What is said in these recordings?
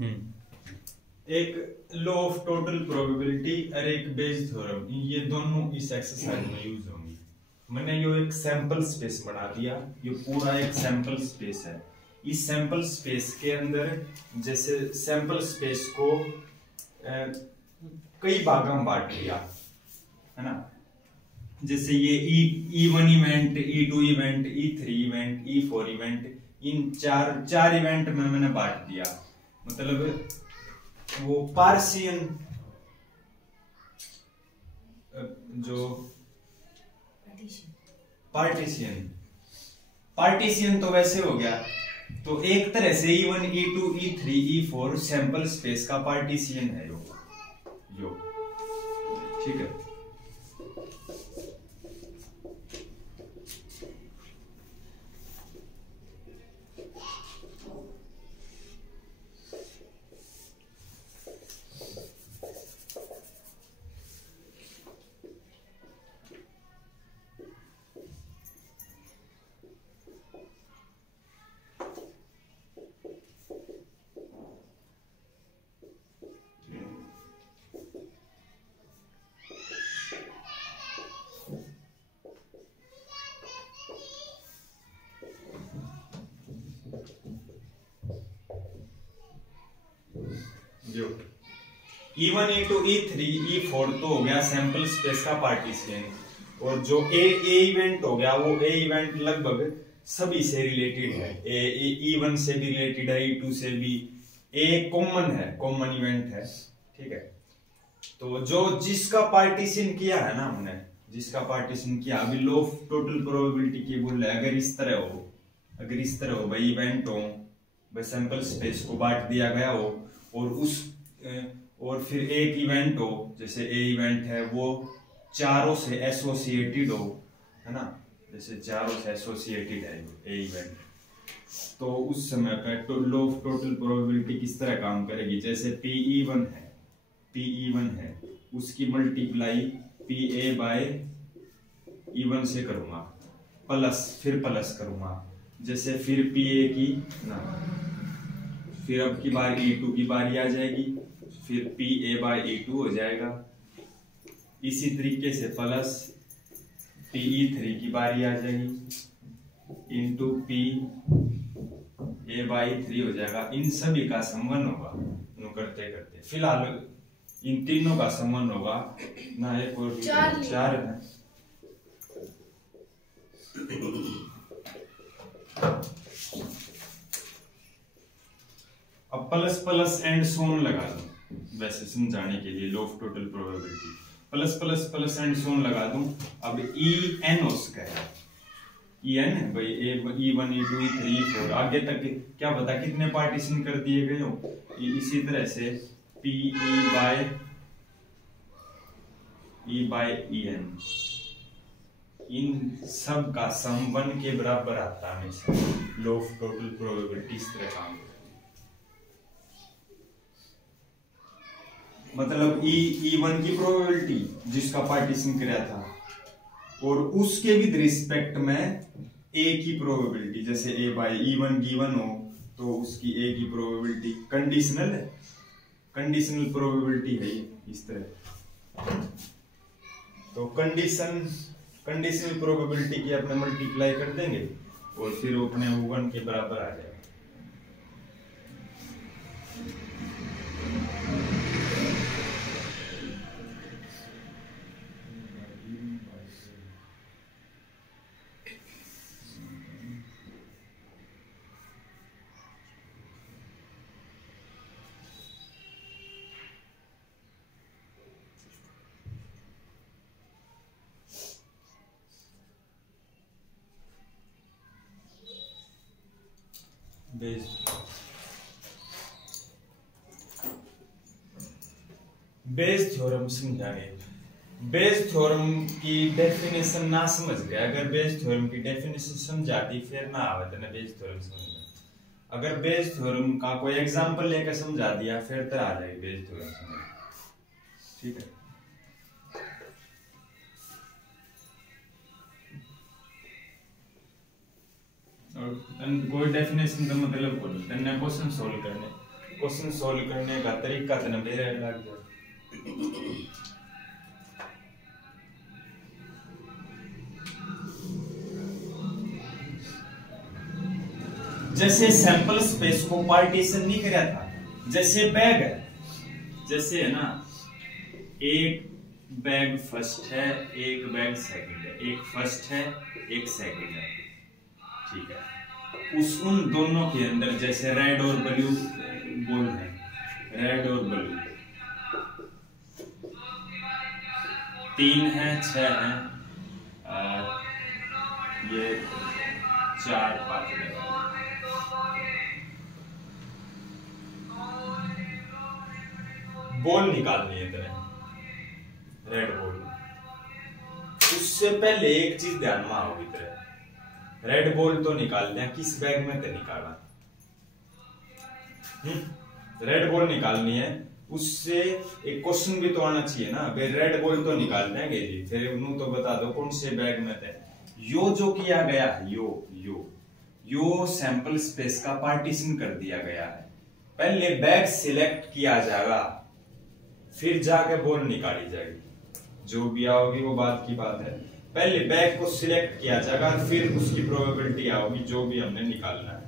एक law of total probability और एक बेज थ्योरम, ये दोनों इस एक्सरसाइज में यूज होंगी। मैंने यो एक सैंपल स्पेस बना दिया, ये पूरा एक सैंपल स्पेस है। इस सैंपल स्पेस के अंदर जैसे सैंपल स्पेस को कई भागों में बांट दिया है ना। जैसे ये E1 event, E2 event, E3 event, E4 event, इन चार इवेंट में मैंने बांट दिया। मतलब वो पार्टीशियन तो वैसे हो गया। तो एक तरह से E1, E2, E3, E4 sample space का पार्टीशियन है यो ठीक है। E1, E2, E3, E4 तो हो गया सैंपल स्पेस का पार्टीशियन, और जो ए इवेंट हो गया वो ए इवेंट लगभग सभी से रिलेटेड है। E1 से भी रिलेटेड है, E2 से भी। ए कॉमन है, कॉमन इवेंट है ठीक है। तो जो जिसका पार्टीशन किया है ना हमने, जिसका पार्टीशन किया, अभी लॉ ऑफ टोटल प्रोबेबिलिटी की बोल रहे, अगर इस तरह हो भाई इवेंट हो, भाई सैंपल स्पेस को बांट दिया गया हो, और फिर एक इवेंट हो, जैसे ए इवेंट है वो चारों से एसोसिएटेड हो, है ना, जैसे चारों से एसोसिएटेड है ए इवेंट, तो उस समय पे लॉ ऑफ टोटल प्रोबेबिलिटी किस तरह काम करेगी। जैसे P1 है उसकी मल्टीप्लाई PA बाय E1 से करूंगा, प्लस करूंगा। जैसे फिर PA की ना, फिर अब की बार E2 की बारी आ जाएगी, फिर PA बाय E2 हो जाएगा। इसी तरीके से प्लस PE3 की बारी आ जाएगी, इंटू PA बाय 3 हो जाएगा। इन सभी का समवन होगा करते करते, फिलहाल इन तीनों का समवन होगा ना, एक और चार है। अब प्लस एंड सोन लगा दूं, वैसे समझाने के लिए law of total probability, plus and सोन लगा दूं। अब EN हो सका है, EN है भाई, E1, E2, E3, E4 आगे तक क्या पता कितने पार्टीशन कर दिए गए हो। इसी तरह से PE बाय EN, इन सब का सम 1 के बराबर आता है हमेशा। लॉ ऑफ टोटल प्रोबेबिलिटी इस तरह काम करता है। मतलब E1 की प्रोबेबिलिटी जिसका पार्टीशन किया था, और उसके विद रिस्पेक्ट में A की प्रोबेबिलिटी, जैसे A बाय E1 गिवन हो तो उसकी A की प्रोबेबिलिटी कंडीशनल है, कंडीशनल प्रोबेबिलिटी है इस तरह। तो कंडीशनल प्रोबेबिलिटी की अपने मल्टीप्लाई कर देंगे और फिर वो अपने 1 के बराबर आ जाएगा। बेज थ्योरम समझाने। बेज थ्योरम की डेफिनेशन ना समझ गए, अगर बेज थ्योरम की डेफिनेशन समझाती फिर ना आवत ना बेज थ्योरम समझना। अगर बेज थ्योरम का कोई एग्जांपल लेकर समझा दिया फिर तो आ जाएगी बेज थ्योरम समझ, ठीक है। और कोई डेफिनेशन का मतलब क्वेश्चन सॉल्व करने क्वेश्चन सॉल्व करने का तरीका तो मेरे लग जाए। जैसे सैंपल स्पेस को पार्टीशन नहीं किया था, जैसे बैग है, जैसे है ना, एक बैग फर्स्ट है, एक बैग सेकंड है, एक फर्स्ट है, एक सेकंड है, ठीक है। उन दोनों के अंदर जैसे रेड और ब्लू बॉल है, रेड और ब्लू 3 है, 6 है, ये 4 5 है। बॉल निकालनी है तेरे, रेड बॉल। उससे पहले एक चीज ध्यान में आओगी तेरे, रेड बॉल तो निकाल दिया, किस बैग में ते निकाला? रेड बॉल निकालनी है, उससे एक क्वेश्चन भी तो आना चाहिए ना भाई, रेड बॉल तो निकाल देंगे जी, फिर उन्होंने तो बता दो कौन से बैग में थे। यो जो किया गया है, यो सैंपल स्पेस का पार्टीशन कर दिया गया है। पहले बैग सिलेक्ट किया जाएगा, फिर जाके बॉल निकाली जाएगी, जो भी आओगी वो बात की बात है। पहले बैग को सिलेक्ट किया जाएगा, फिर उसकी प्रोबेबिलिटी आओगी जो भी हमने निकालना है।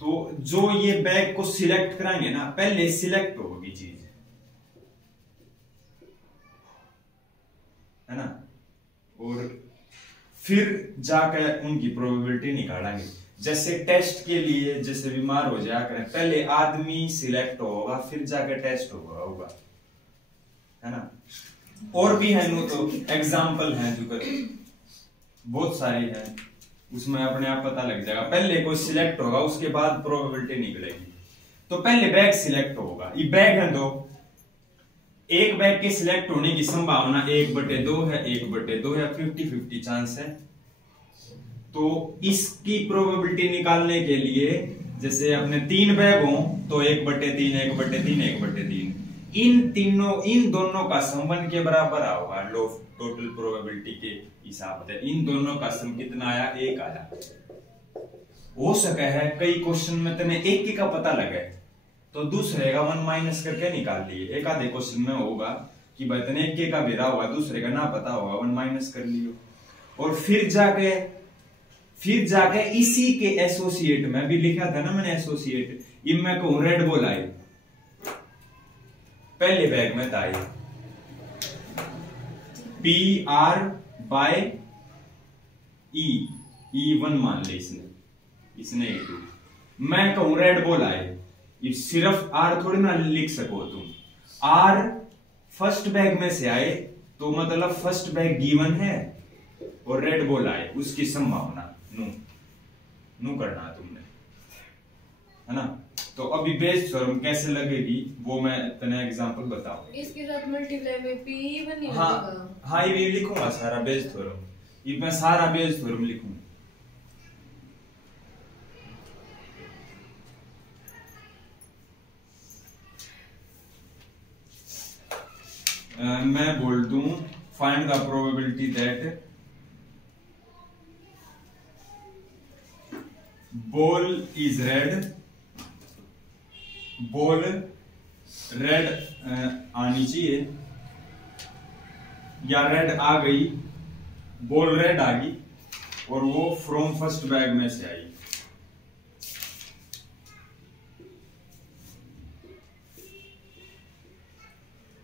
तो जो ये बैग को सिलेक्ट कराएंगे ना, पहले सिलेक्ट होगी चीज, है ना, और फिर जाकर उनकी प्रोबेबिलिटी निकालेंगे। जैसे टेस्ट के लिए जैसे बीमार हो जाया करें, पहले आदमी सिलेक्ट होगा, फिर जाकर टेस्ट होगा, है ना। और भी है नो तो एग्जाम्पल है जो बहुत सारी है, उसमें अपने आप पता लग जाएगा। पहले कोई सिलेक्ट होगा, उसके बाद प्रोबेबिलिटी निकलेगी। तो पहले बैग सिलेक्ट होगा, ये बैग है 2, एक बैग के सिलेक्ट होने की संभावना 1/2 है, 1/2 है, 50-50 चांस है। तो इसकी प्रोबेबिलिटी निकालने के लिए जैसे अपने 3 बैग हो तो 1/3, 1/3, 1/3, इन दोनों का सम 1 के बराबर होगा। लो टोटल प्रोबेबिलिटी के हिसाब से इन दोनों का सम कितना आया? 1 आया। हो सके है कई क्वेश्चन में तुम्हें एक का पता लगे तो दूसरे का 1 माइनस करके निकाल लिए। एक आधे क्वेश्चन में होगा कि भाई तने एक का बेरा हुआ, दूसरे का ना पता होगा, 1 माइनस कर लियो। और फिर जाके इसी के एसोसिएट में भी लिखा था ना मैंने, एसोसिएट, ये मैं कहूं रेड बॉल आई पहले बैग में था, PR/E1 मान ले इसने E2। मैं कहूं रेड बॉल आए, सिर्फ R थोड़ी ना लिख सको तुम। R फर्स्ट बैग में से आए तो मतलब फर्स्ट बैग गिवन है और रेड बॉल आए, उसकी संभावना नू करना तुमने, है ना। तो अभी बेस थ्योरम कैसे लगेगी वो मैं तने एग्जांपल बताऊं। इसके साथ मल्टीप्लाई में P1 नहीं हाँ होगा। हाँ, ये लिखूंगा सारा बेस थ्योरम, ये मैं सारा बेस थ्योरम लिखूंगा। मैं बोल दूं find the probability that ball is red, ball red आनी चाहिए या रेड आ गई, बॉल रेड आ गई और वो फ्रॉम फर्स्ट बैग में से आई।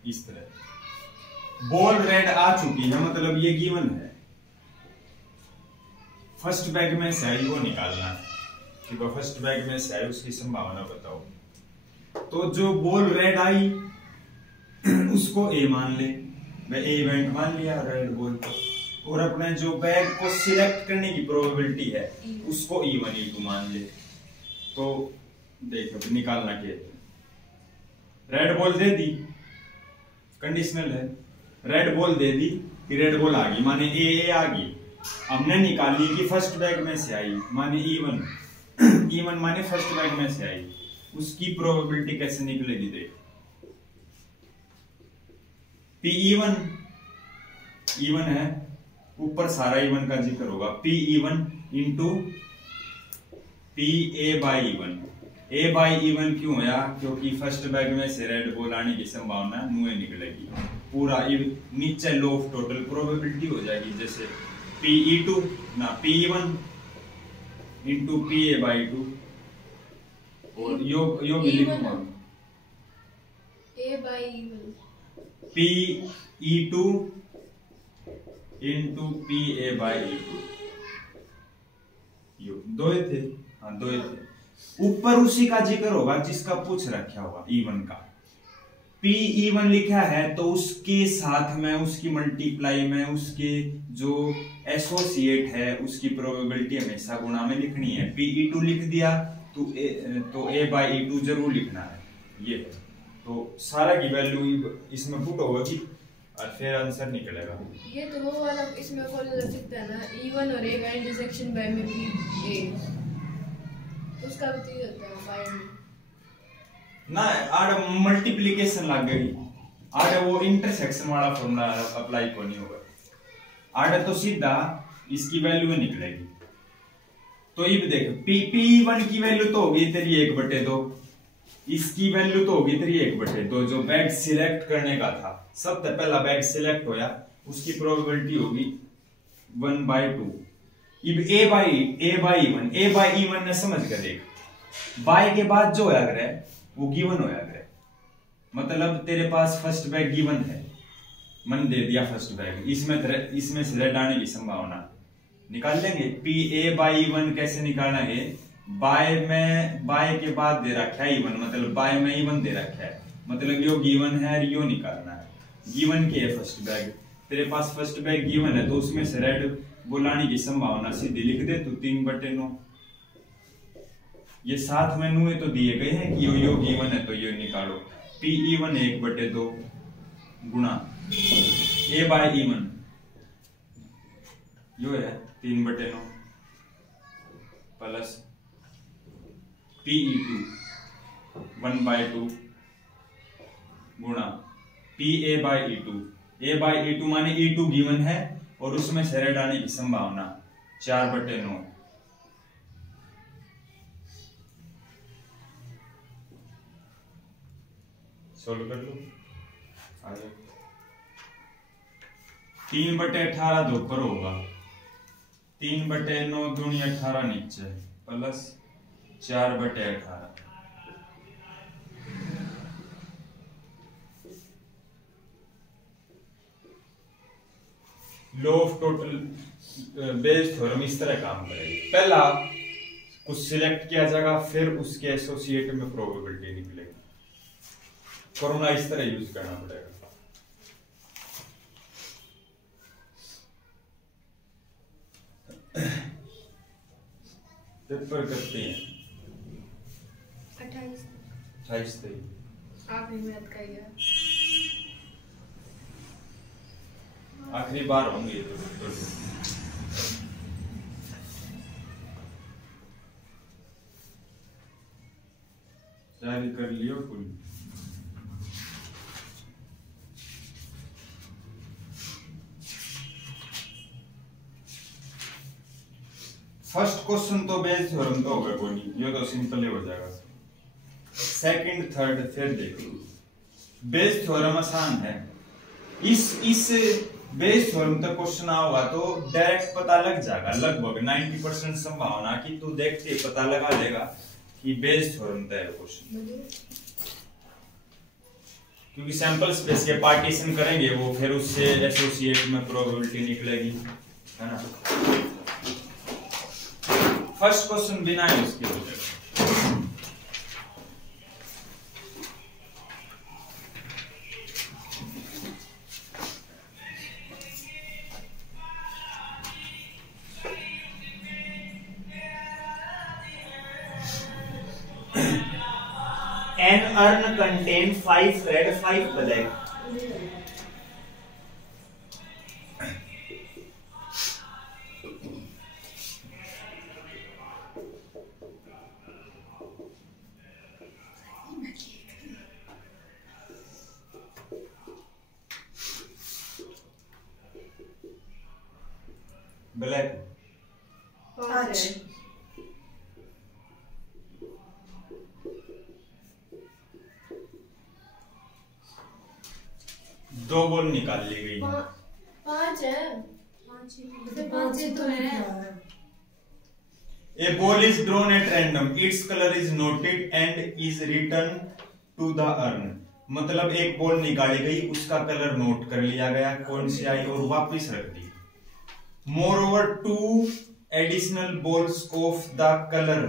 इस तरह बॉल रेड आ चुकी है, मतलब ये गिवन है, फर्स्ट बैग में से आई वो निकालना है। ठीक है, फर्स्ट बैग में से आई उसकी संभावना बताओ। तो जो बॉल रेड आई उसको ए मान ले, ए इवेंट मान लिया रेड बॉल, और अपने जो बैग को सिलेक्ट करने की प्रोबेबिलिटी है उसको E1 E2 मान ले। तो देखो निकालना क्या, रेड बॉल दे दी, कंडीशनल है, रेड बॉल दे दी कि रेड बॉल आ गई, माने ए आ गई। हमने निकाली कि फर्स्ट बैग में से आई, माने E1 माने फर्स्ट बैग में से आई, उसकी प्रोबेबिलिटी कैसे निकलेगी देख। E1 है, ऊपर सारा E1 का जिक्र होगा, PE1 into PA/E1। A by E one क्यों होया, क्योंकि फर्स्ट बैग में से रेड बॉल आने की संभावना मुँह निकलेगी, पूरा नीचे लो ऑफ टोटल प्रोबेबिलिटी हो जाएगी, जैसे PE2 ना PE1 इंटू PA/2 और यो भी लिखूंगा PE2 इंटू PA/2 यो दो थे, हाँ दो थे। ऊपर उसी का जिक्र होगा जिसका पूछ रखा होगा E1 का। PE1 लिखा है तो उसके साथ में उसकी मल्टीप्लाई में उसके जो एसोसिएट है उसकी प्रोबेबिलिटी हमेशा गुणा में लिखनी है। PE2 लिख दिया तो A/E2 जरूर लिखना है, ये है। तो सारा की वैल्यू इसमें पुट होगा कि और फिर आंसर निकलेगा। ये तो वो वाला इसमें कॉल लग सकता है ना, E1 और A का इंटरसेक्शन बाय में भी A, उसका भी तो होता है बाय में ना, आड़ मल्टीप्लिकेशन लग गई, आड़ वो इंटरसेक्शन वाला फॉर्मूला अप्लाई को नहीं होगा, आड़ तो सीधा इसकी वैल्यू में निकलेगी। तो ये देख P1 की वैल्यू तो होगी तेरी 1/2, इसकी वैल्यू तो होगी तेरी 1/2। जो बैग सिलेक्ट करने का था, सबसे पहला बैग सिलेक्ट होया, उसकी प्रोबेबिलिटी होगी 1/2। अब A/E1 ने समझ कर देख, बाय के बाद जो होया करे वो गिवन होया करे, मतलब तेरे पास फर्स्ट बैग गिवन है, मन दे दिया फर्स्ट बैग, इसमें से रेड आने की संभावना निकाल लेंगे। PA/E1 कैसे निकालना है, बाय के बाद दे रखा है E1, मतलब बाय में E1 दे रखा है, मतलब यो गिवन है, यो निकालना है। गिवन के है फर्स्ट बैग, तेरे पास फर्स्ट बैग गिवन है तो उसमें से रेड बुलाने की संभावना सीधी लिख दे, तो 3/9। ये साथ में नुए तो दिए गए हैं कि यो गिवन है तो यो निकालो। PE1 1/2 गुणा A/E1 यो है 3/9 प्लस PE2 1/2 गुणा PA/E2। A/E2 माने E2 गिवन है और उसमें से रेड आने की संभावना 4/9। सोल्व कर लो, आ जाए 3/18 दो पर होगा, 3/9 दूनी 18 नीचे plus 4/18। Law of total Bayes theorem इस तरह काम करेगी, पहला कुछ सिलेक्ट किया जाएगा, फिर उसके एसोसिएट में प्रोबेबिलिटी निकलेगी। फॉर्मूला इस तरह यूज करना पड़ेगा। पेपर करते हैं 28 तारीख, आखिरी मैथ का ही है, आखिरी बार होंगे तो जारी कर लियो कुल। फर्स्ट क्वेश्चन तो बेस थ्योरम तो होगा कोई नहीं, ये तो सिंपल ही हो जाएगा। सेकंड थर्ड फिर देखो, बेस थ्योरम आसान है। इस बेस थ्योरम तक क्वेश्चन होगा तो डायरेक्ट पता लग जाएगा, लगभग 90% संभावना कि तू देखते पता लगा लेगा कि बेस थ्योरम तक है क्वेश्चन, क्योंकि सैंपल स्पेस के पार्टीशन करेंगे वो, फिर उससे एसोसिएट में प्रोबेबिलिटी निकलेगी, है ना। फर्स्ट क्वेश्चन बिना है उसके हो जाएगा। An urn contains 5 red, 5 black. Black 5 है, 2 बॉल निकाल ली गई। 5 है, 5 तो है। A ball is drawn at random. Its color is noted and is returned to the urn. मतलब एक बॉल निकाली गई, उसका कलर नोट कर लिया गया, कौन सी आई, और वापस रख दी। Moreover, 2 additional balls of the color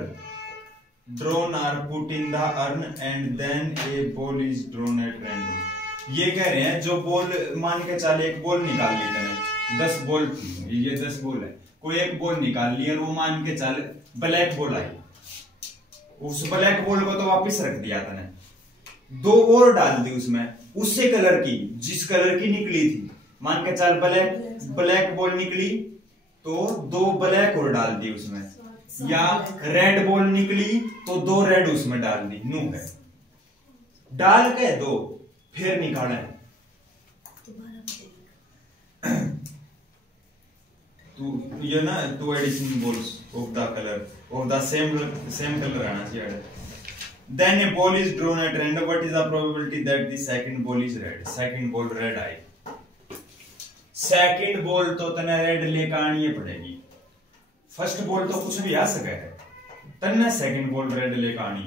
drawn are put in the urn and then a ball is drawn at random. ये कह रहे हैं जो बॉल, मान के चले एक बॉल निकाल ली तने, 10 बॉल थी, ये 10 बॉल है, कोई एक बॉल निकाल ली और वो मान के चल ब्लैक बॉल आई, उस ब्लैक बॉल को तो वापस रख दिया तने, 2 और डाल दी उसमें उससे कलर की, जिस कलर की निकली थी, मान के चल ब्लैक बॉल निकली तो 2 ब्लैक और डाल दी उसमें, या रेड बॉल निकली तो 2 रेड उसमें डाल दी, नू है डाल के 2 फिर निकाला है। ये ना 2 additional balls of the color of the same color आना चाहिए। Then a ball is drawn at random. What is the probability that the second ball is red? Second ball red I. Second ball तो तने red लेकर आनी पड़ेगी। First ball तो कुछ भी आ सके है, तने second ball red लेकर आनी।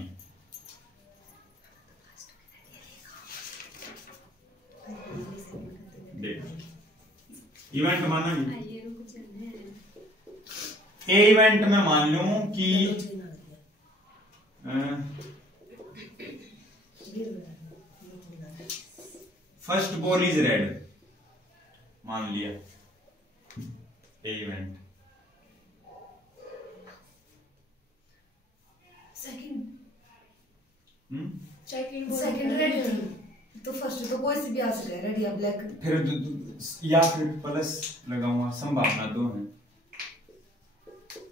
इवेंट माना ए इवेंट में मान लूं कि फर्स्ट बॉल इज रेड, मान लिया ए इवेंट। सेकंड रेड तो फर्स्ट तो कोई सी भी आ सकता है, रेड या ब्लैक, फिर या फिर प्लस लगाऊंगा, संभावना 2 है,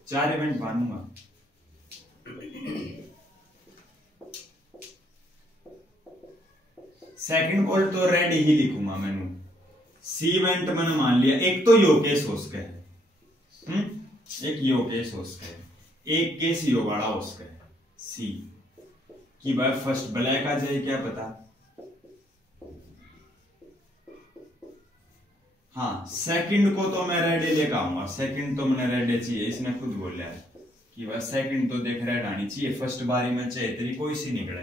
4 इवेंट मानूंगा। सेकंड बॉल तो रेड ही लिखूंगा मैंने, सी इवेंट मैंने मान लिया। एक तो यो केस हो सके है, एक यो केस हो सके है, एक केस यो वाला हो सके है सी कि भाई फर्स्ट ब्लैक आ जाए, क्या पता। हाँ, सेकंड को तो मैं रेड लेकर आऊंगा, सेकंड तो मैंने रेड चाहिए, इसने खुद बोला है कि बस सेकंड तो देख रेड आनी चाहिए। फर्स्ट बारी में चाहे तेरी कोई सी निकले,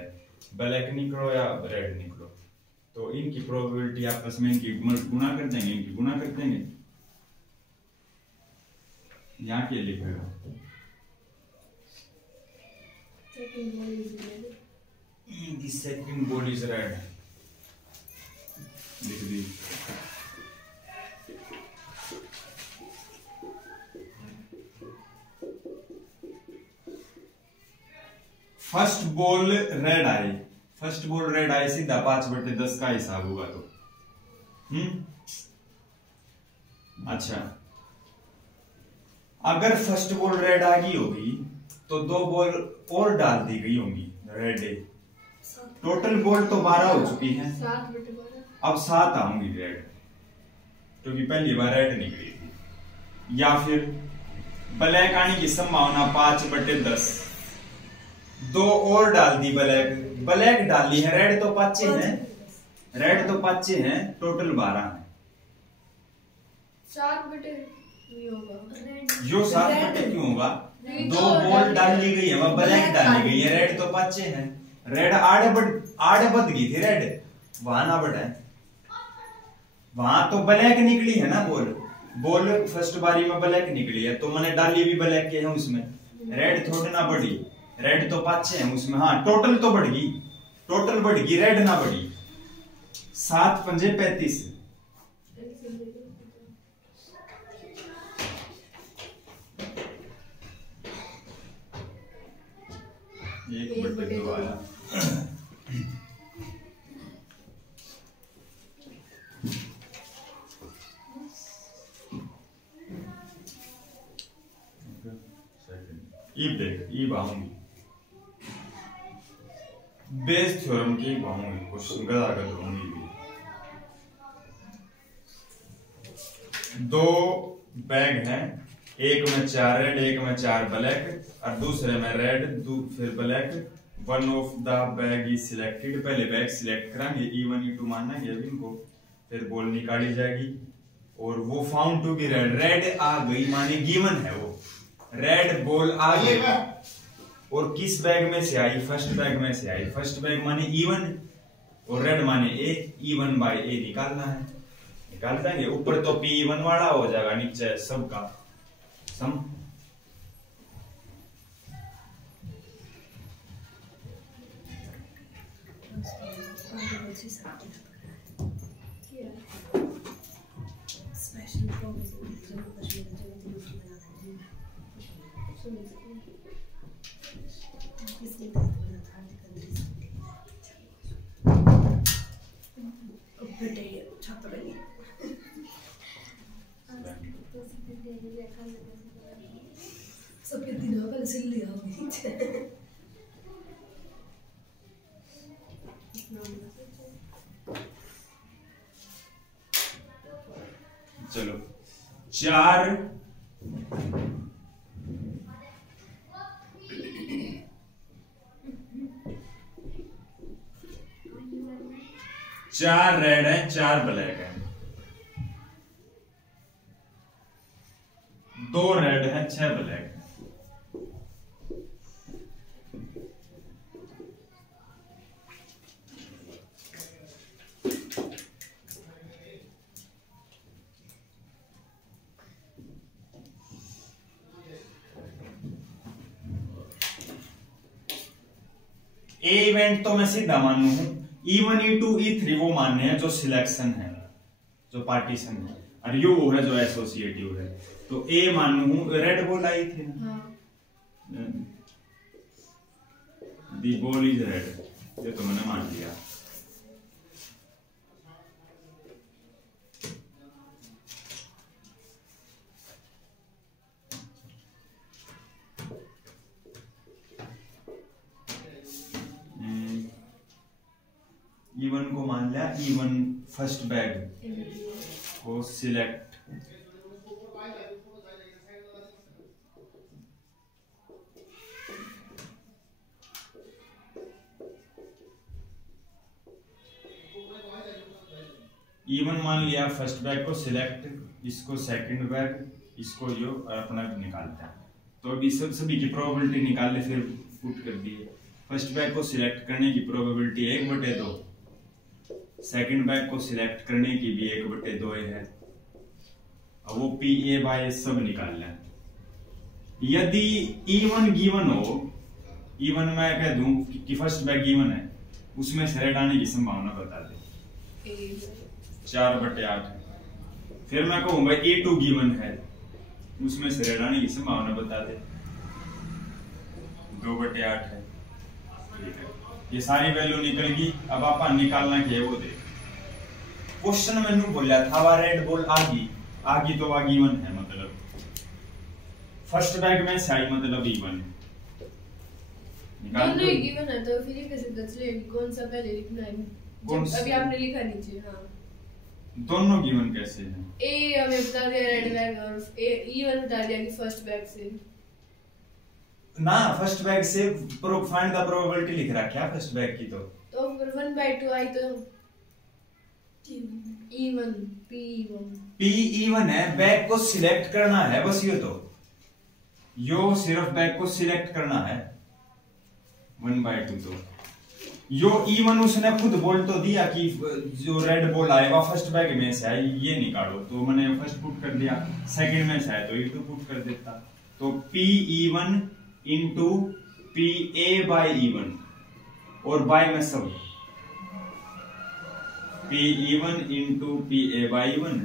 ब्लैक निकलो या रेड निकलो, तो इनकी प्रोबेबिलिटी आपस में इनकी गुना कर देंगे, इनकी गुना कर देंगे। यहाँ के लिखेगा the second ball is red, लिख दी। फर्स्ट बॉल रेड आई, फर्स्ट बॉल रेड आई, सीधा 5/10 का हिसाब होगा तो अच्छा, अगर फर्स्ट बॉल रेड आ गई होगी तो 2 बॉल और डाल दी गई होंगी रेड, टोटल बॉल तो 12 हो चुकी है, 7/12, अब 7 आऊंगी रेड, क्योंकि पहली बार रेड निकली थी। या फिर ब्लैक आने की संभावना 5/10, 2 और डाल दी ब्लैक डाली है, रेड तो 5 हैं, रेड तो 5 हैं, टोटल 12 है। 7/नहीं होगा, यो 7 क्यों होगा? 2 बॉल डाली गई है, वह ब्लैक डाली गई है, रेड तो 5 हैं, रेड आड़े बढ़ गई थी, रेड वहां ना बढ़े, वहां तो ब्लैक निकली है ना बॉल फर्स्ट बारी में ब्लैक निकली है, तो मैंने डाली भी ब्लैक के है उसमें, रेड थोड़ी ना बढ़ी, रेड तो 5 है उसमें। हाँ, टोटल तो बढ़ गई, टोटल बढ़ गई, रेड ना बढ़ी। 7 पंजे 35, एक बटे 2 आया। ईब आऊंगी, बेस थ्योरम की आऊंगी, कुछ गदागद होंगी भी। 2 बैग हैं, एक में 4 रेड, एक में 4 ब्लैक और दूसरे में रेड फिर black. One of the bag is selected, पहले बैग सिलेक्ट कराएंगे, E1 E2 मानेंगे अभी इनको, फिर बॉल निकाली जाएगी और वो found to be red, red आ गई माने गिवन है, वो रेड बॉल आ गई और किस बैग में से आई, फर्स्ट बैग में से आई, फर्स्ट बैग माने इवन और रेड माने ए, इवन बाय ए निकालना है, निकाल देंगे। ऊपर तो पी इवन वाला हो जाएगा, नीचे सबका सम। सबके दिनों का सिल लिया होगी। चलो 4 4 रेड है, 4 ब्लैक है, 2 रेड है, 6 ब्लैक है। ए इवेंट तो मैं सीधा मानू हूं, E1 E2 E3 वो मानने हैं जो सिलेक्शन है, जो पार्टीशन है, और यू वो है जो एसोसिएटिव है। तो ए मानू हूं, रेड बॉल आई थी ना, दी बॉल इज रेड, ये तो मैंने मान लिया। E1 को मान लिया, E1 फर्स्ट बैग को सिलेक्ट, E1 मान लिया फर्स्ट बैग को सिलेक्ट, इसको सेकंड बैग, इसको यो और अपना निकालता है। तो अभी सभी की प्रोबेबिलिटी निकाल ले, फिर पुट कर दिए। फर्स्ट बैग को सिलेक्ट करने की प्रोबेबिलिटी 1/2, सेकंड बैग को सिलेक्ट करने की भी 1/2 है। अब वो पी ए बाय सब निकालना है। यदि E1 गिवन हो, E1 मैं कह दूं कि फर्स्ट बैग गिवन है, उसमें से रेड आने की संभावना बता दे, 4/8 है। फिर मैं कहूंगा E2 गिवन है, उसमें से रेड आने की संभावना बता दे, 2/8 है। ठीक है, ये सारी वैल्यू निकल गई। अब आप निकालना क्या है वो देख। क्वेश्चन मैंने बोला था वह रेड बॉल आगी तो वह गिवन है, मतलब फर्स्ट बैग में से आई, मतलब E1 है। निकाल दो। गिवन है तो फिर कैसे पता चलेगा कौन सा पहले लिखना है? अभी आपने लिखा नीचे। हाँ, दोनों गिवन कैसे हैं? ए हमें बता दिया रेड बैग और E1 बता दिया कि फर्स्ट बैग से ना, फर्स्ट बैग से फाइंड द प्रोबेबिलिटी लिख रहा क्या फर्स्ट बैग की? तो फिर 1/2 आई तो E1 P1 है। बैग को सिलेक्ट करना है बस, ये तो यो सिर्फ बैग को सिलेक्ट करना है। 1/2 तो यो E1 उसने खुद बोल तो दिया कि जो रेड बॉल आएगा फर्स्ट बैग में से आए, ये निकालो, तो मैंने फर्स्ट पुट कर दिया। सेकंड में से आए तो E2 पुट कर देता। तो PE1 into PA bye E1 और बाय में सब PE1 into PA bye E1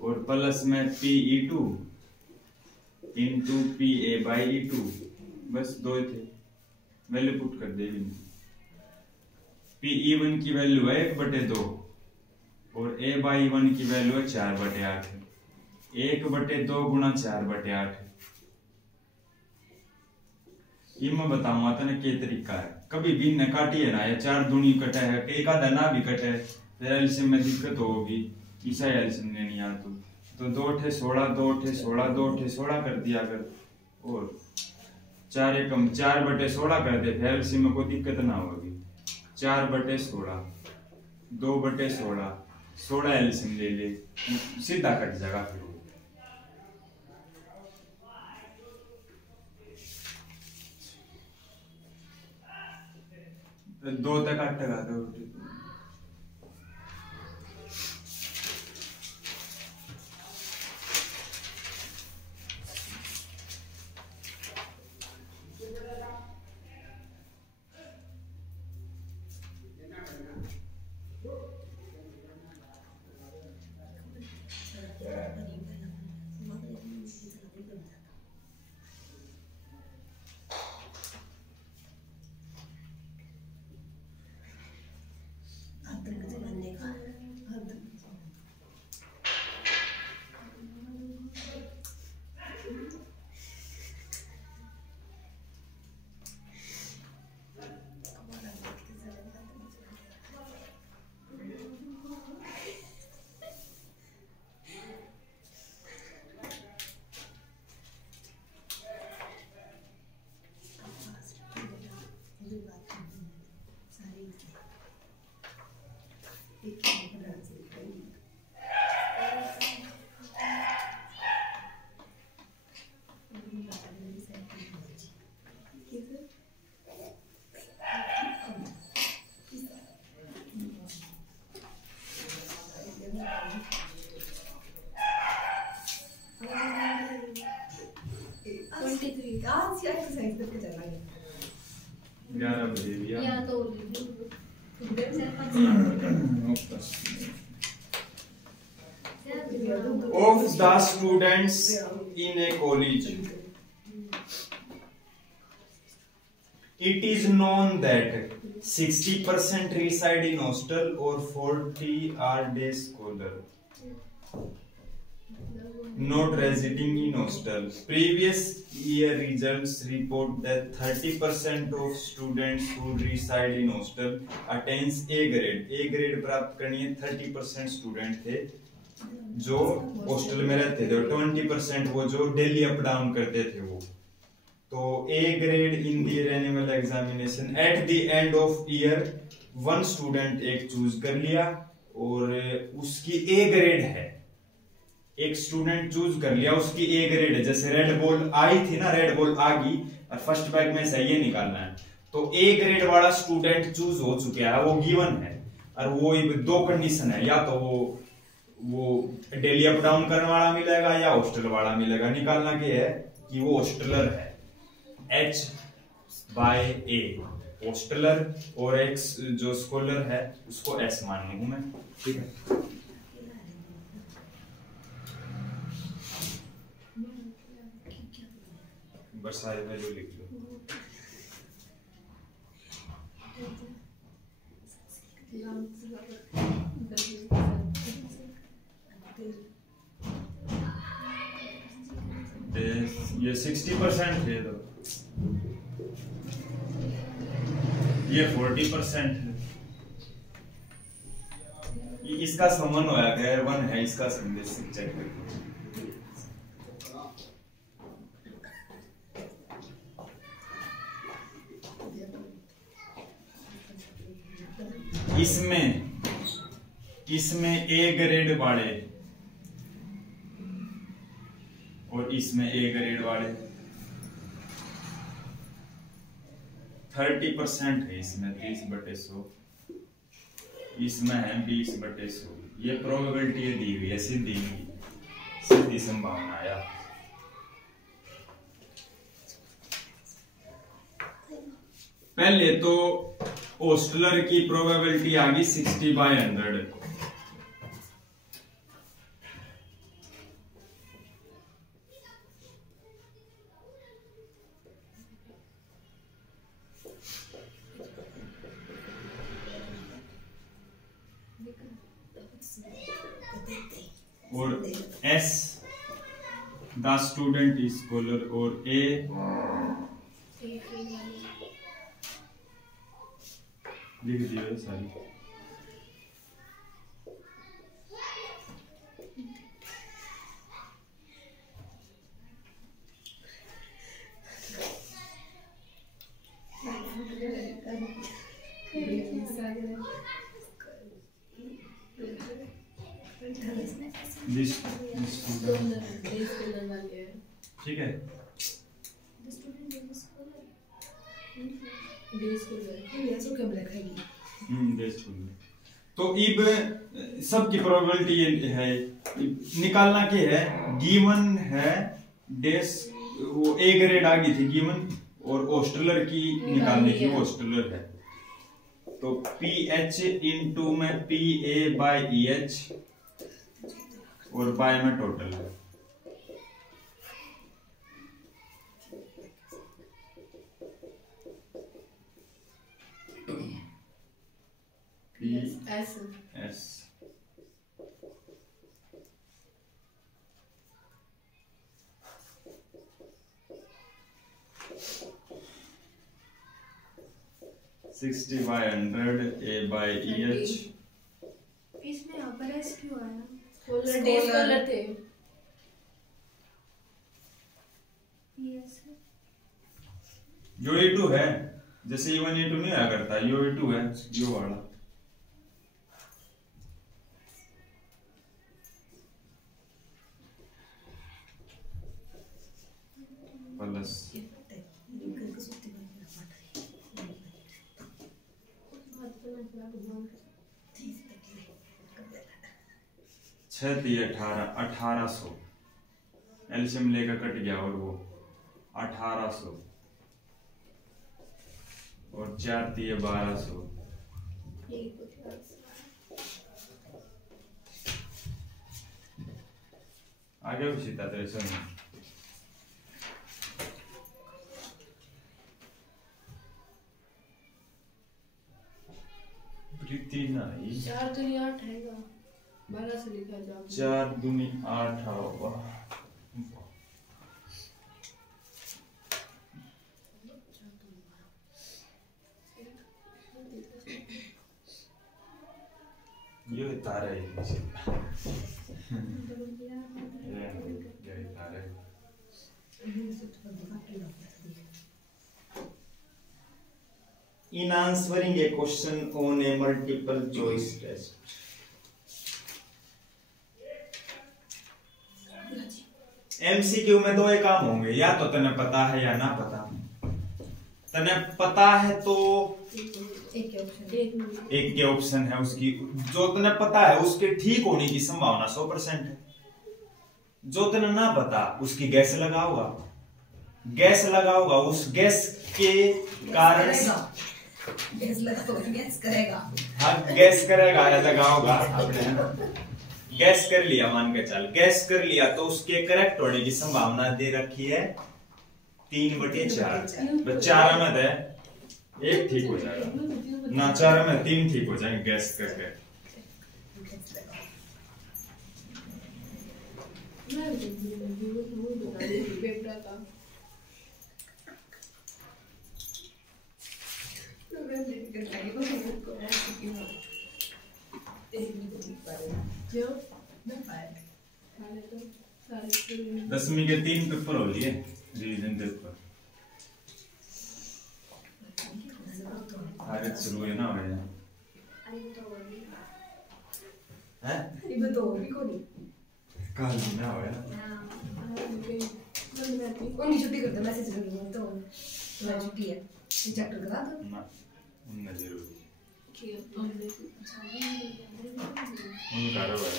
और प्लस में PE2 into PA bye E2, बस 2 थे, वैल्यू पुट कर दे। PE1 की वैल्यू है 1/2 और A बाय E1 की वैल्यू है 4/8 है। 1/2 गुणा 4/8 है। ये मैं बताऊंगा तने के तरीका है। कभी भी न काटी है ना, या 4 दूनी कटे है, एक आधा ना भी कटे है, फिर एलसीएम में दिक्कत होगी। ईसा एलसीएम लेनी आ तो 2 × 16 2 × 16 2 × 16 कर दिया कर, और 4 एकम 4/16 कर दे, फिर एलसीएम में कोई दिक्कत ना होगी। 4/16 2/16 16 एलसीएम ले ले, सीधा कट जाएगा फिर वो। 2 तक कटेगा तो आज या एक्सरसाइज करके चला गया 11 बजे दिया या तो of the students in a college, it is known that 60% reside in hostel or 40 are day scholar not residing in hostel. Previous year results report that 30% of students who reside in hostel attains A grade. A grade प्राप्त करनी है 30% student थे जो hostel में रहते थे और 20% वो जो डेली अप डाउन करते थे वो। तो A grade in the annual examination at the end of year one student एक चूज कर लिया और उसकी A grade है, एक स्टूडेंट चूज कर लिया उसकी ए ग्रेड है। जैसे रेड बॉल आई थी ना, रेड बॉल आ गई और फर्स्ट बैग में से ये निकालना है, तो ए ग्रेड वाला स्टूडेंट चूज हो चुका है, वो गिवन है। और वो 2 कंडीशन है, या तो वो डेली अप डाउन करने वाला मिलेगा या हॉस्टल वाला मिलेगा। निकालना क्या है कि वो हॉस्टलर है, H/A हॉस्टलर, और एक्स जो स्कॉलर है उसको S मान लूं मैं, ठीक है। बस सारी वैल्यू लिख लो। ये 60% है, तो ये 40% है। इसका समन होया गया 1 है, इसका संदेश चेक करो। इसमें ए ग्रेड वाले और इसमें ए ग्रेड वाले 30% है, इसमें 30/100, इसमें है 20/100। ये प्रोबेबिलिटी दी हुई है, सीधी संभावना है। पहले तो हॉस्टलर की प्रोबेबिलिटी आ गई 60/100। और S the student is scholar, और A लिख दिया सारी। दिस डे स्कॉलर वाले हैं। ठीक है। डे स्कॉलर ये सो क्या लिखेगी डे स्कॉलर। तो इब सबकी प्रोबेबिलिटी ये है, निकालना क्या है, गिवन है डेस, वो ए ग्रेड आ गई थी गिवन, और ऑस्ट्रेलर की निकालने की, ऑस्ट्रेलर है। तो पी एच इंटू में P A by E H और बाय में टोटल है। S S 60/100 A by EH। इसमें यहाँ पर एस क्यों आया? स्कॉलर डे स्कॉलर थे। यस जो E2 है, जैसे E1 E2 नहीं आया करता, यो E2 है यो वाला। प्लस 1800 एल्शियम लेकर कट गया, और वो 1800 और 4 दिए 1200। आगे उसी तरह से प्रीति नहीं 4 दूनी 8 हैगा, 12 से लिखा जाए 4 दूनी 8 होगा। ये तारे ये तारे। In answering a question on a multiple choice test, MCQ में दो काम होंगे, या तो तने पता है या ना पता। तने पता है तो एक के ऑप्शन है उसकी, जो तने पता है उसके ठीक होने की संभावना 100% है। जो तने ना पता उसकी गैस लगाओगा, गैस लगाओगा, उस गैस के कारण गैस लगा तो गैस करेगा। हाँ गैस करेगा या लगाओगा आपने। गैस कर लिया, मान के चल गैस कर लिया, तो उसके करेक्ट होने की संभावना दे रखी है 3/4। 4 में है 1 ठीक हो जाएगा ना, 4 में 3 ठीक हो जाएंगे गैस करके। दसवीं के 3 पेपर हो लिए रिवीजन पेपर, आगे शुरू है ना हो गया है ये तो भी कोनी कल ना हो गया। उन्हीं छुट्टी करते मैसेज कर दूंगा तो मैं छुट्टी है चैप्टर करा दो ना उन जरूरी किया उन करो है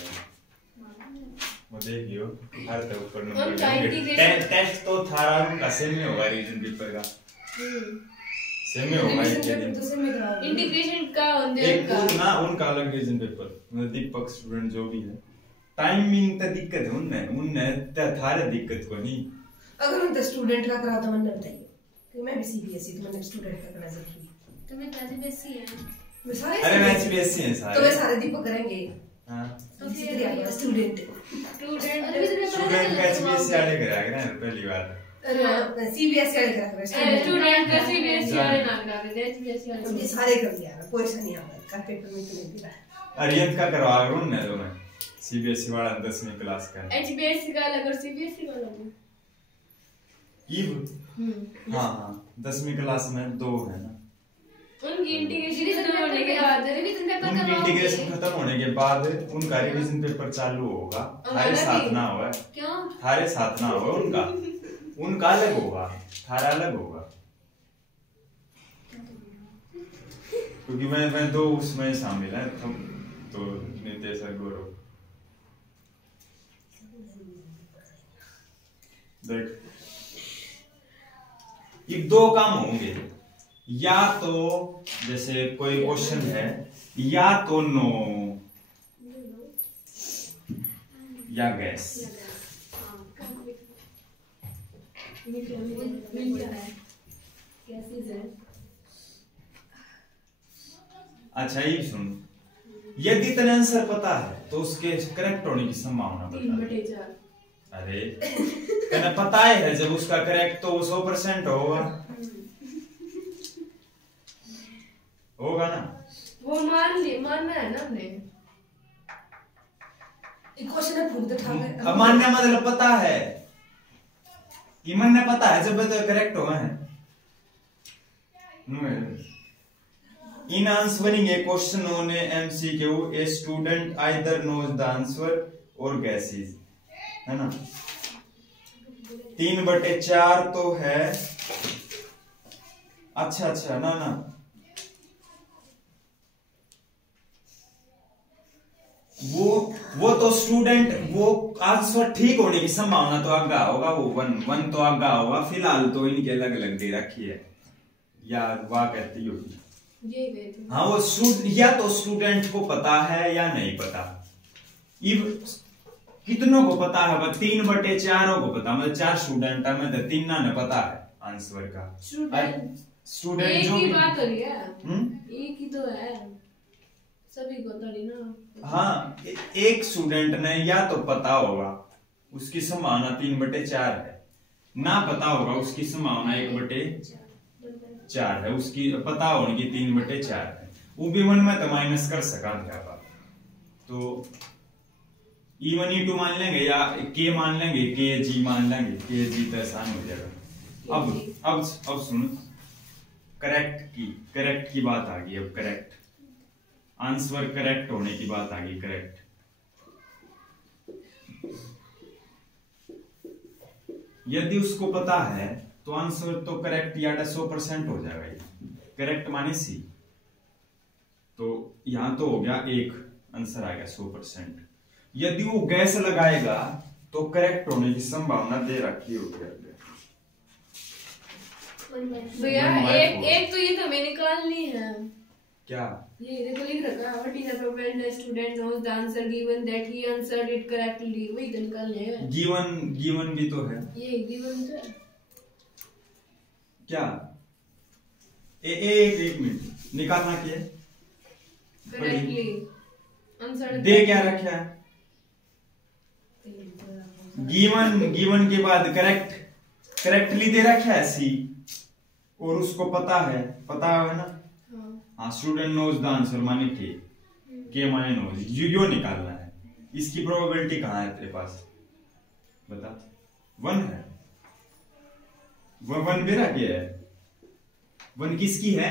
वो देखियो हर तो ऊपर और नंबर इंटीग्रेशन टेस्ट तो थारा का सेम में होगा रिवीजन पेपर का, सेम में होगा तो से में करा इंटीग्रेशन का होंगे एक ना उनका अलग रिवीजन पेपर, मतलब दीपक स्टूडेंट जो भी है टाइमिंग तो दिक्कत है उनने थारे दिक्कत को नहीं। अगर उन स्टूडेंट का करा तो मैंने बताइए कि मैं भी सीबीएसई तो मैंने स्टूडेंट का करना सीखी। तो मैं सीबीएसई है, वे सारे अरे मैं सीबीएसई है सारे, तो वे सारे दीपक करेंगे। हां तो फिर फिर स्टूडेंट स्टूडेंट का सीबीएसई वाले कराएगा ना पहली बार। अरे सीबीएसई वाले करा स्टूडेंट का सीबीएसई वाले नाम डाल दे, सीबीएसई वाले ये सारे कर दिया है, कोई सा नहीं आता का पेपर में तो नहीं दिया। अरियत का करवा रहा हूं मैं, तो मैं सीबीएसई वाला 10वीं क्लास का एचबीएसई का अलग और सीबीएसई का अलग। हाँ हाँ 10वीं क्लास में 2 है ना, उनकी इंटीग्रेशन होने के बाद रिवीजन पेपर उनकी इंटीग्रेशन खत्म होने के बाद उनका रिवीजन पेपर चालू होगा, थारे साथ ना होगा, क्यों? थारे साथ ना होगा उनका, उनका अलग होगा, थारा अलग होगा, क्योंकि मैं दो उसमें शामिल है, तो नितेश और गौरव। देख ये दो काम होंगे, या तो जैसे कोई क्वेश्चन है, या तो नो या गैस। अच्छा ये सुन, यदि तेरे आंसर पता है तो उसके करेक्ट होने की संभावना बता। अरे तेने पता है जब उसका करेक्ट तो 100% होगा, होगा ना? वो मानना है ना हमने। क्वेश्चन है प्रूफ दिखा। अब मानने मतलब पता है कि मन ने पता है जब तो करेक्ट होगा है। In answering a question on a MCQ, a student either knows the answer or guesses, है ना? 3/4 तो है। अच्छा ना वो तो स्टूडेंट, वो आंसर ठीक होने की संभावना तो आगा होगा, वो वन तो आगा होगा। फिलहाल तो इनके अलग अलग दे रखी है, या वाह कहती होगी। हाँ वो या तो स्टूडेंट को पता है या नहीं पता। कितनों को पता है? 3/4 को पता, मतलब 4 स्टूडेंट है, मतलब 3 ने पता है आंसर का। स्टूडेंट एक जो ही बात हो रही है, एक ही तो है, सभी को तो नहीं ना। हाँ एक स्टूडेंट ने या तो पता होगा, उसकी संभावना 3/4 है, ना पता होगा उसकी संभावना 1/4 है, उसकी पता होने की 3/4 है। वो भी मन में तो माइनस कर सका था, तो E1 E2 मान लेंगे या के मान लेंगे, के जी मान लेंगे, के जी तो आसान हो जाएगा। अब सुन, करेक्ट की बात आ गई। अब करेक्ट आंसर करेक्ट होने की बात आ गई। करेक्ट यदि उसको पता है तो आंसर तो करेक्ट या 100% हो जाएगा। करेक्ट माने सी, तो यहां तो हो गया एक आंसर आ गया 100%। यदि वो गैस लगाएगा तो करेक्ट होने की संभावना दे रखी होगी। भैया एक तो ये तो हमें निकालनी है। क्या? ये देखो लिख रखा है, what is the probability the student knows the answer given that he answered it correctly. वही तो निकालने है। गिवन भी तो है, ये गिवन तो है। क्या एक मिनट निकालना क्या है? करेक्टली आंसर दे क्या रखा है? गिवन के बाद करेक्टली दे रखा है सी, और उसको पता है ना। हाँ स्टूडेंट नोज द आंसर माने के माने नोज, यो निकालना है। इसकी प्रोबेबिलिटी कहाँ है तेरे पास बता? 1 है। 1 मेरा क्या है? 1 किसकी है?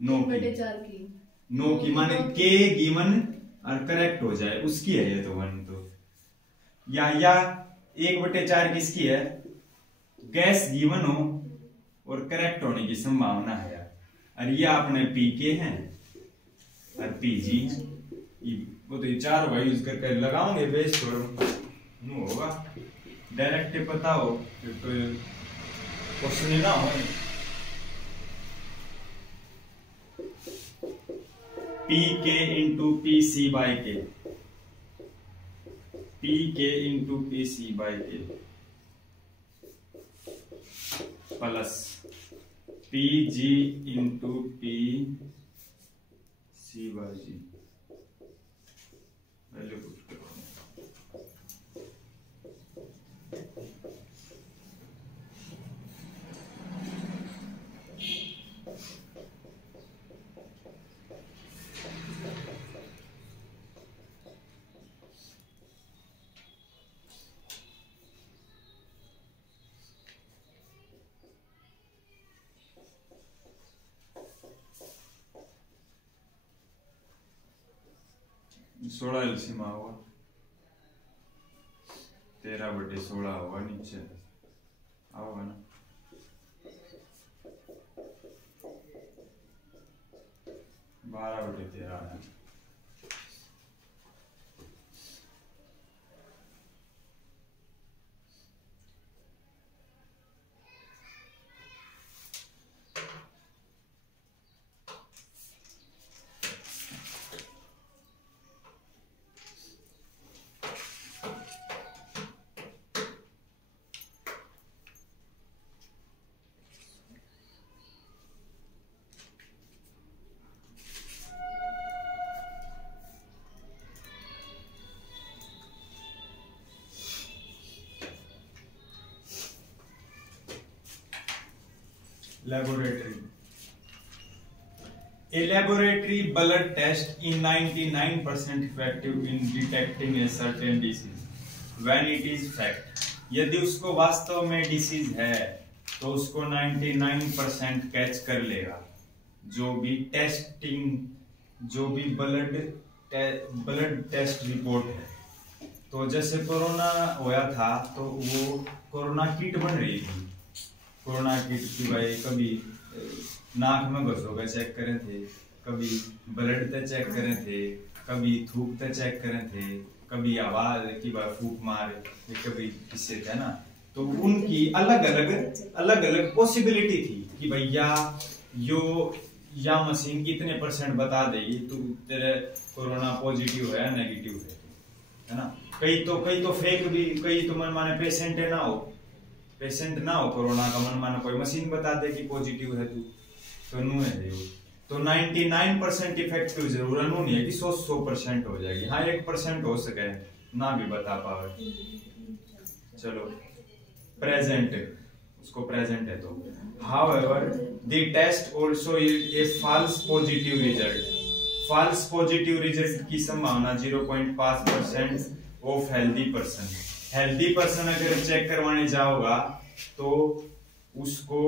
नो की। नो की माने के गिवन और करेक्ट हो जाए उसकी है ये तो 1 तो। या 1/4 किसकी है? गैस गिवन हो और करेक्ट होने की संभावना है। और ये आपने पी के हैं और पीजी, वो तो 4 भाई यूज करके लगाओगे बेस्ट होगा। डायरेक्ट पता हो फिर तो क्वेश्चन ही ना हो। P K into P C by K, P K into P C by K plus P G into P C by G. Value put करो। 16 एलसीएम होगा 13/16 होगा नीचे आओगा ना 12/13 है। Laboratory. A laboratory blood test is 99% effective in detecting a certain disease when it is fact. यदि उसको वास्तव में डिसीज है तो उसको 99% कैच कर लेगा। जो भी ब्लड टेस्ट रिपोर्ट है। तो जैसे कोरोना होया था तो वो कोरोना किट बन रही थी। कोरोना किट की भाई कभी नाक में घुसो के चेक करे थे, कभी ब्लड ते चेक करे थे, कभी थूक ते चेक करे थे, कभी आवाज की भाई फूक मारे, कभी किससे थे ना। तो उनकी अलग अलग पॉसिबिलिटी थी कि भैया या मशीन इतने % बता देगी तू तेरे कोरोना पॉजिटिव है नेगेटिव है ना। कई तो फेक भी, कई तो मन माने पेशेंट पेशेंट ना हो कोरोना का, मन माने कोई मशीन बता दे कि पॉजिटिव है तू तो नू है। तो 99% इफेक्टिव जरूर नू नहीं है कि 100% हो जाएगी। हाँ 1% हो सके ना भी बता पावे। चलो प्रेजेंट, उसको प्रेजेंट है तो however the test also is a false positive result. false positive result की संभावना 0.5% of healthy person। Healthy person अगर चेक करवाने जाओगा तो उसको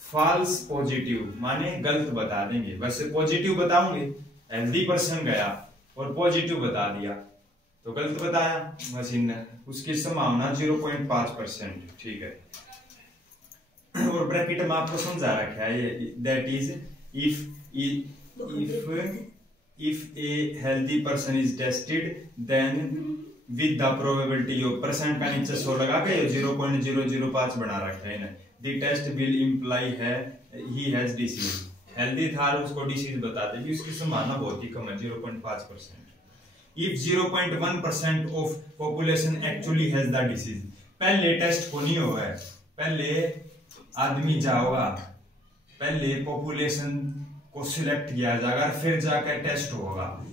फॉल्स पॉजिटिव माने गलत बता देंगे। वैसे पॉजिटिव बताओगे, हेल्दी पर्सन गया और पॉजिटिव बता दिया तो गलत बताया मशीन ने, उसकी संभावना 0.5%। ठीक है। और ब्रैकेट में आपको समझा रखा है that is if a healthy person is tested then with the probability of % का नीचे 100 लगा के 0.005 बना रखा है ना। the test will imply है he has disease। हेल्दी था उसको डिसीज बता देगी, उसकी संभावना बहुत ही कम है 0.5%। if 0.1% of population actually has the disease। पहले टेस्ट को नहीं हुआ है, पहले आदमी जाओगा, पहले पॉपुलेशन को सिलेक्ट किया जाएगा फिर जाकर टेस्ट होगा।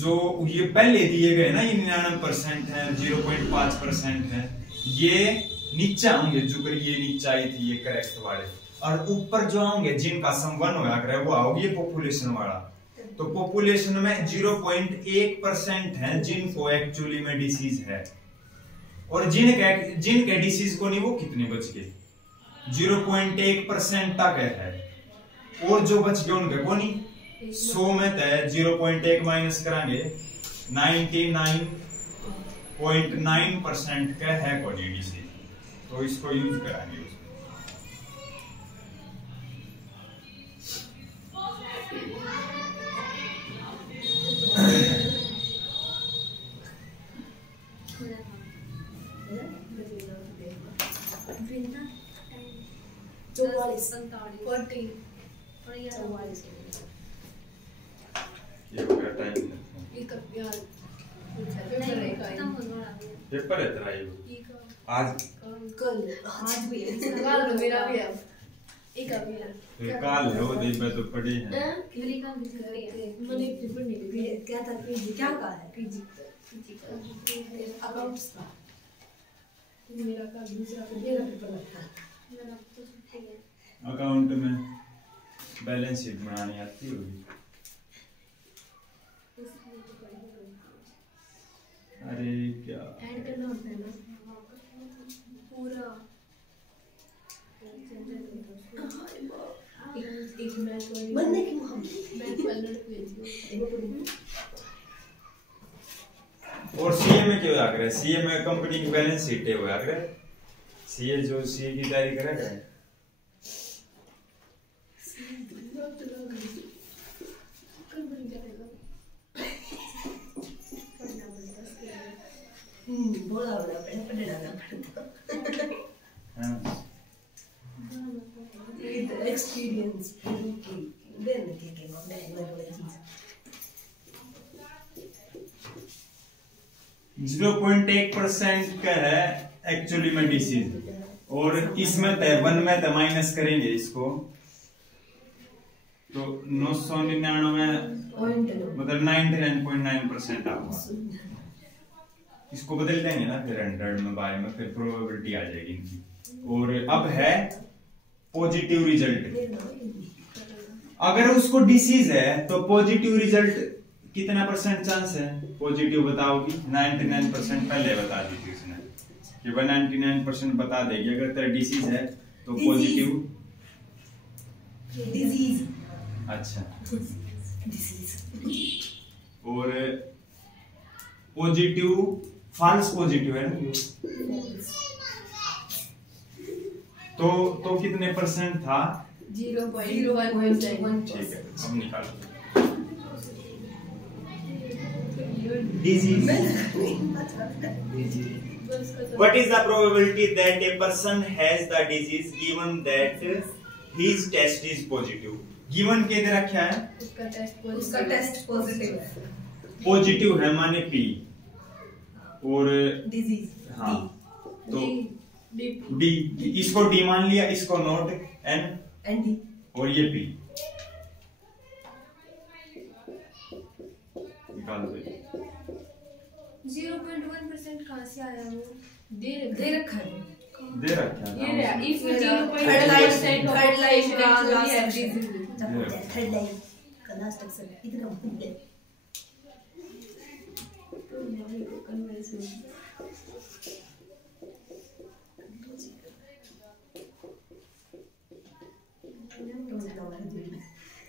जो ये पहले दिए गए ना ये 99% है 0.5% है, ये नीचे होंगे जो ये नीचे आई थी ये करेक्ट वाले, और ऊपर जो होंगे जिनका सम 1 होया करे वो आओगे ये पॉपुलेशन वाला। तो पॉपुलेशन में 0.1% है जिनको एक्चुअली में डिसीज है, और जिनके डिसीज को नहीं वो कितने बच गए 0.1% तक है, और जो बच गए उनके को नहीं 100 में तय 0.1 माइनस करांगे 99.9% का है कोई डिसीज, तो इसको यूज कराएंगे उसमें। ये हो गया टाइम पेपर है तेरा ये आज आज भी है, मेरा भी है, एक अभी है काल है वो दिन में तो पड़ी है। मेरी का भी कर रही है, मैंने पेपर नहीं दिया। क्या था पीजी क्या का है पीजी अकाउंट्स का मेरा का दूसरा मेरा पेपर था। मेरा तो छुट्टी है। अकाउंट में बैलेंस शीट बनानी आती होगी। अरे क्या ऐड करना होता है ना पूरा। एक मैच बनने की मोहब्बत मैं कलर भेजियो और सीए में क्यों आकर है? सीए में कंपनी की बैलेंस शीट है वो आकर है। सीए जो सीए की तैयारी करेगा बोला बोला पढ़ना पड़ता एक्सपीरियंस देन के मैं 0.1% का है एक्चुअली में डिसीज, और इसमें वन में माइनस करेंगे इसको तो 999 मतलब 99.9% आएगा। इसको बदल देंगे ना फिर 100 में बाय में, फिर प्रोबेबिलिटी आ जाएगी इनकी। और अब है पॉजिटिव रिजल्ट। अगर उसको डिसीज है तो पॉजिटिव रिजल्ट कितना परसेंट चांस है? पॉजिटिव बताओगी 99%। पहले बता दी थी उसने कि वह 99% बता देगी अगर तेरा डिसीज है तो पॉजिटिव डिजीज। अच्छा डिसीज और पॉजिटिव फॉल्स पॉजिटिव है ना तो कितने परसेंट था? 0.1%। ठीक है हम निकालो। Disease. What is the probability that a person has the disease given that his test is positive? Given के इधर क्या है? उसका टेस्ट पॉजिटिव है। पॉजिटिव है माने पी और डिजीज। हाँ तो डी, इसको डी मान लिया, इसको नोट एन डी और ये पी निकाल दो। 0.1% कहाँ से आया वो? दे रखा है। दे रखा ये रहा, है if 0.1% थर्ड लाइन का लास्ट disease। थर्ड लाइन का लास्ट अक्षर इतना भूल गए।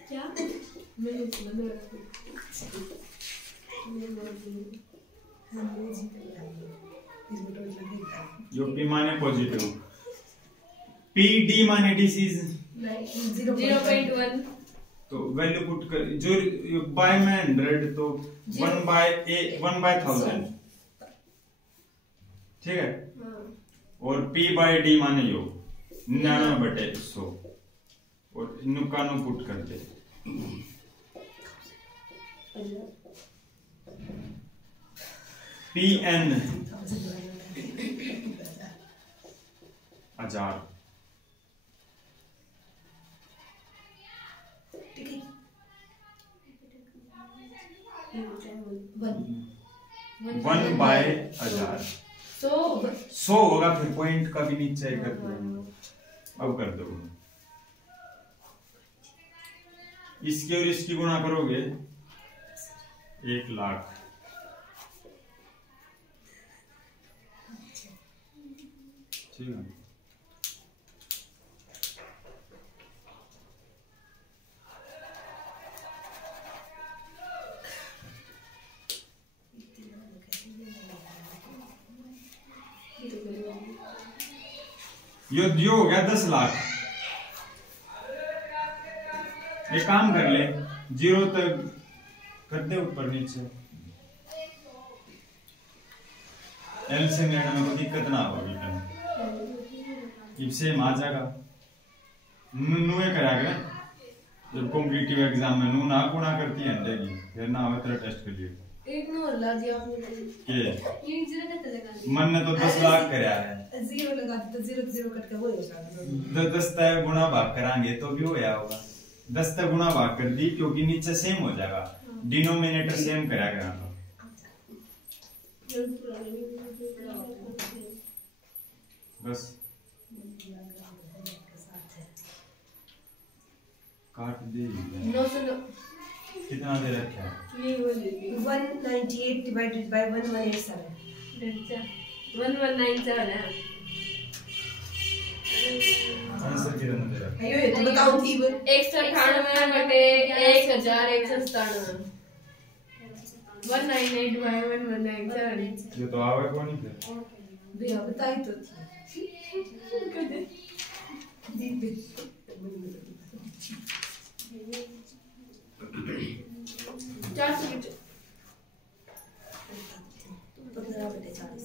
क्या? मैं जो पी माने पॉजिटिव, पी डी माने डिसीज 0.1। तो वैल्यू पुट कर जो बाय में 100 तो 1/1000 ठीक है। और पी बाय डी माने यो 99/100 और नुकानो पुट करते पी एन 1000 1/1000 100 होगा, फिर पॉइंट का भी नीचे कर दिया। अब कर दो, इसकी और इसकी गुणा करोगे 1,00,000। ठीक है। यो हो गया 10 लाख। एक काम कर ले, 0 तक कर दे ऊपर नीचे, एल से में को दिक्कत ना होगी। सेम आ जाएगा। नुए करा कर जब कॉम्पिटिटिव एग्जाम में नू ना गुणा करती है अंडे फिर ना हो तेरा टेस्ट के लिए एक नो ला दिया आपने ये जीरो कितना लगा मन ने तो 10 लाख कराया है। 0 लगा तो 0 कट के वो हो जाएगा। 10 तय गुणा भाग कराएंगे तो भी होया होगा। 10 तय गुणा भाग कर दी क्योंकि नीचे सेम हो जाएगा, डिनोमिनेटर सेम करा करा बस काट दे। कितना दे रखा है? 198 डिवाइडेड बाय 1187 1197 है आंसर कितना दे रखा है? अयो ये तो बताओ थी 198 बटे 1197। 198 by 1197 ये तो आवे कौन नहीं फिर भैया बताई तो थी 400 मीटर 15/40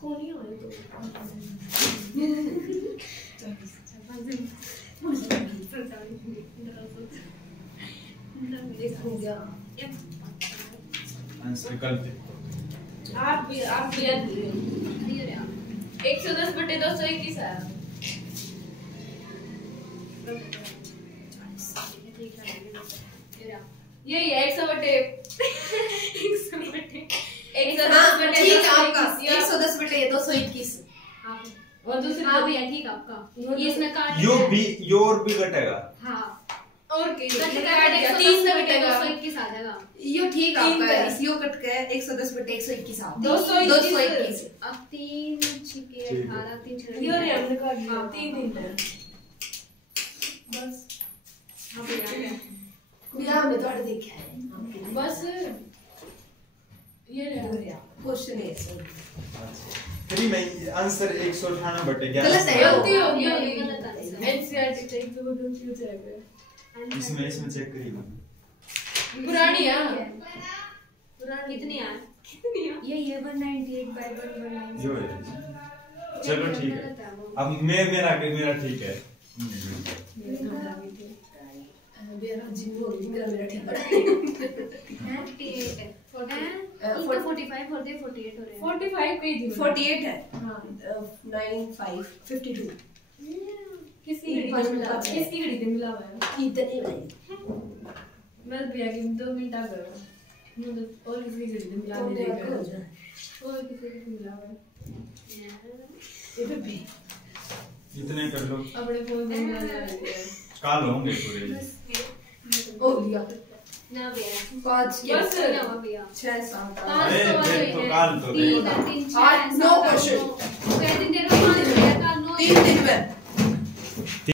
कौन ही आए तो हो गया आंसर गलत है आप भी याद करिए 110/221 है यही है 110/221 और दूसरी हाँ भैया ठीक है आपका ये इसमें काट योर भी घटेगा हाँ और के कट काट कर दिया 221 आ जाएगा यो ठीक आपका यो कट के 110/121 आता 221 अब 3 छिके 18 3 छड़े ये रे हमने काट दिया 3 दिन है बस हाँ भैया खुदा हमने तो देखा है बस ये रे क्वेश्चन है फिर मैं आंसर 198/11 गलत है गलती होगी गलत आंसर एनसीईआरटी टेक्स्ट बुक में फ्यूचर है इसमें चेक करिएगा पुरानी है कितनी है ये 198 by 119 जो है चलो ठीक है अब मेरा ठीक है मेरा जीवन मेरा ठीक है 48 45 48 हो रहे हैं 45 कई दिन 48 है हां 95 52 किसकी घड़ी पे मिला हुआ है इतने में मैं भैया के 2 मिनट आ गए मतलब और किसी घड़ी पे मिला नहीं देगा और किसी के मिला हुआ है ये भी इतने कर लो अपने फोन में मिला है काल होंगे पूरे ओ लिया ना भैया 5 बस क्या हुआ भैया 6 7 अरे फिर तो काल तो 3 3 8 9 क्वेश्चन 4 दिन देर में 5 भैया काल 9 3 दिन में